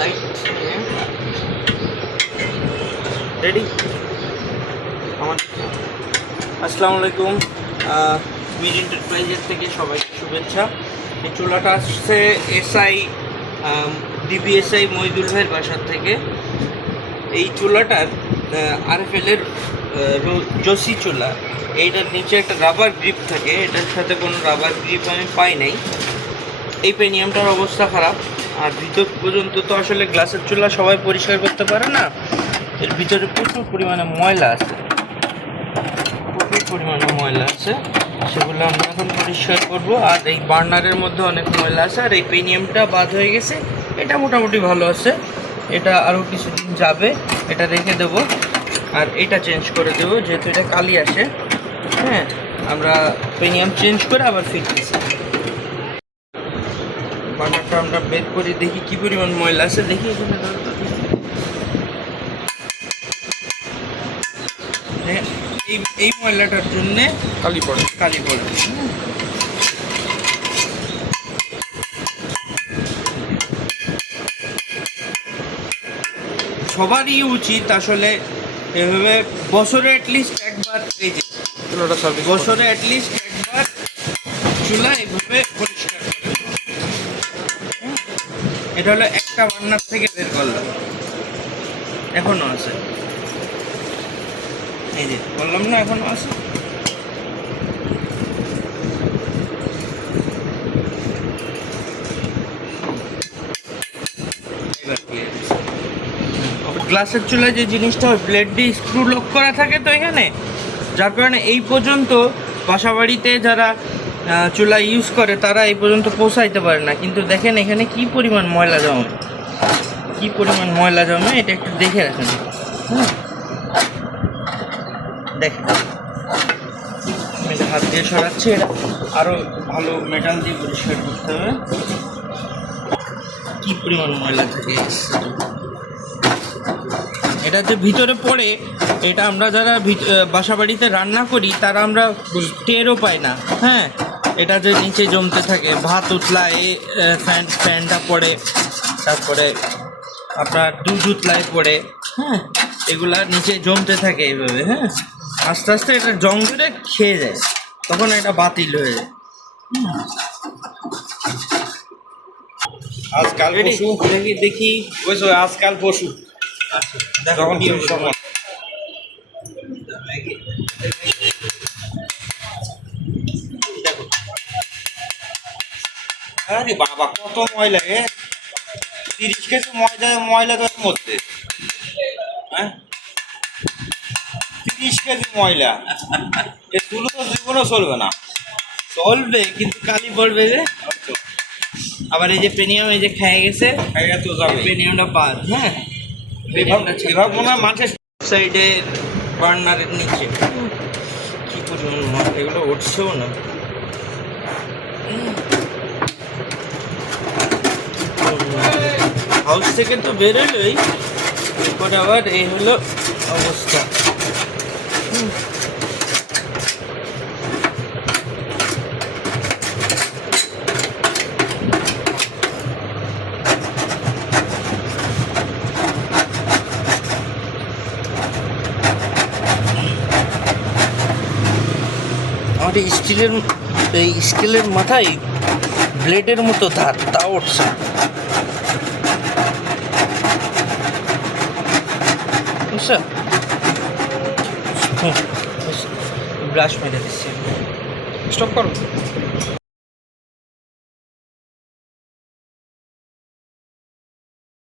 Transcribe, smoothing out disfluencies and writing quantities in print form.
Light ready আমার। আসসালামু আলাইকুম, মিড এন্টারপ্রাইজের থেকে সবাইকে শুভেচ্ছা। এই চুলাটা আসছে এসআই ডিবিএসআই মহিদুল ভাইয়ের বাসার থেকে। এই চুলাটার আরএফএলের জসি চুলা, এইটার নিচে একটা রাবার গ্রিপ থাকে, এটার সাথে কোনো রাবার গ্রিপ আমি পাই নাই। এই পেনিয়ামটার অবস্থা খারাপ, আর ভিতর পর্যন্ত তো আসলে গ্লাসের চুলা সবাই পরিষ্কার করতে পারে না, এর ভিতরে প্রচুর পরিমাণে ময়লা আছে, সেগুলো আমরা এখন পরিষ্কার করব। আর এই বার্নারের মধ্যে অনেক ময়লা আছে, আর এই পেনিয়ামটা বাদ হয়ে গেছে, এটা মোটামুটি ভালো আছে, এটা আরও কিছুদিন যাবে, এটা রেখে দেবো। আর এটা চেঞ্জ করে দেবো, যেহেতু এটা কালি আসে। হ্যাঁ, আমরা পেনিয়াম চেঞ্জ করে আবার ফিট দিচ্ছি। বার্নারটা আমরা বের করে দেখি কী পরিমাণ ময়লা আছে, দেখি এখানে এই ময়লাটার জন্যে কালি পড়ে। সবারই উচিত আসলে এভাবে বছরে অ্যাটলিস্ট একবার, এই যে বছরে অ্যাটলিস্ট একবার চুলা এভাবে পরিষ্কার করে। এটা হলো একটা বার্নার থেকে বের করলাম, এখনো আছে, এই যে বললাম না এখনো আছে। গ্লাসের চুলায় যে জিনিসটা হয়, ব্লেড দিয়ে স্ক্রু লক করা থাকে তো এখানে, যার কারণে এই পর্যন্ত বাসাবাড়িতে যারা চুলা ইউজ করে তারা এই পর্যন্ত পৌঁছাইতে পারে না। কিন্তু দেখেন এখানে কি পরিমাণ ময়লা জমে, এটা একটু দেখে রাখেন। দেখেন আমি হাত দিয়ে সরাচ্ছি, এটা আরও ভালো মেটাল দিয়ে পরিষ্কার করতে হবে। কি পরিমাণ ময়লা থাকে এটা যে ভিতরে পড়ে, এটা আমরা যারা বাসা বাড়িতে রান্না করি তারা আমরা টেরও পাই না। হ্যাঁ, এটা যে নিচে জমতে থাকে, ভাত উতলায় ফ্যানটা পড়ে, তারপরে আপনার দুধ উতলায় পড়ে। হ্যাঁ, এগুলা নিচে জমতে থাকে এইভাবে। হ্যাঁ, আস্তে আস্তে এটা জং ধরে খেয়ে যায়, তখন এটা বাতিল হয়ে যায়। আজকাল পশু দেখি বুঝছো, আজকাল পশু যখন কি সময় আরে বাবা কত ময়লা 30 কেজি ময়লা তোর মধ্যে। হ্যাঁ, 30 কেজি ময়লা, এ তুলো তো জীবনও চলবে না। চলবে কিন্তু কালি পড়বে যে। আবার এই যে পেনিয়াম এই যে খেয়ে গেছে, তো যাবে পেনিয়ামটা বাদ। হ্যাঁ, এভাবে মনে হয় মানুষের সাইডে বার্নারের নিচে কি পরিমাণ এগুলো উঠছেও না। হাউস থেকে তো বেরোলোই, এরপরে আবার এই হলো অবস্থা। আমার এই স্কেলের মাথায় ব্লেডের মতো ধার, তা উঠছে। বুঝছো, ব্রাশ মেরে দিচ্ছি, স্টপ করো।